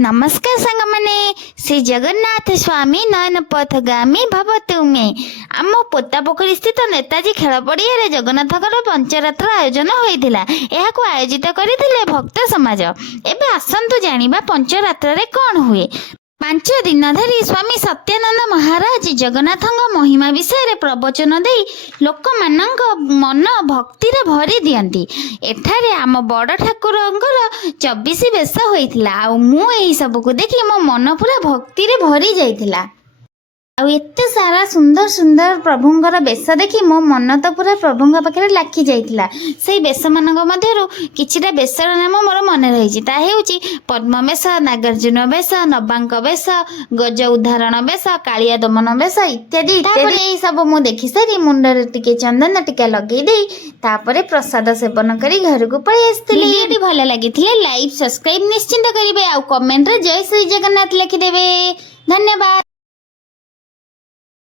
नमस्कार सांग मैंने श्री जगन्नाथ स्वामी नयन पथगामी भवतु मे आम पोता पोखरी स्थित नेताजी खेल पड़िया जगन्नाथकर पंचरात्र आयोजन होता यह आयोजित करते भक्त समाज। एबे आसतु जानिबा पंचरात्र रे कौन हुए। 5 दिन धरी स्वामी सत्यानंद महाराज जगन्नाथ महिमा विषय प्रवचन दे लोक मानक मन भक्ति रे भरी दियंती। एठारे आम बड़ ठाकुरंकर 24 बेश होइथिला आ मु एही सब को देखि मो मन पूरा भक्ति रे भरी जाइथिला। आ एते सारा सुंदर सुंदर प्रभुंकर बेश देखि मो मन तो पूरा प्रभुंक पाखे लाखी जाइथिला। से बेश मानक मध्यरु किछिटा बेशर नाम मोर मन रहिछि। ता हेउछि पद्म बेश, नागार्जुन बेश, नवांक बेश, गज उद्धारण बेश, कालिया दमन बेश इत्यादि इत्यादि एही सब मु देखि सारी मुंडरे टिके चंदन टिका लगेई देई तापरे प्रसाद सेवन करी घर को पळि आस्थिली। वीडियोटी भल लागिथिले लाइक सब्सक्राइब निश्चिंत करिवे आ कमेंट रे जय श्री जगन्नाथ लिखि देबे। धन्यवाद।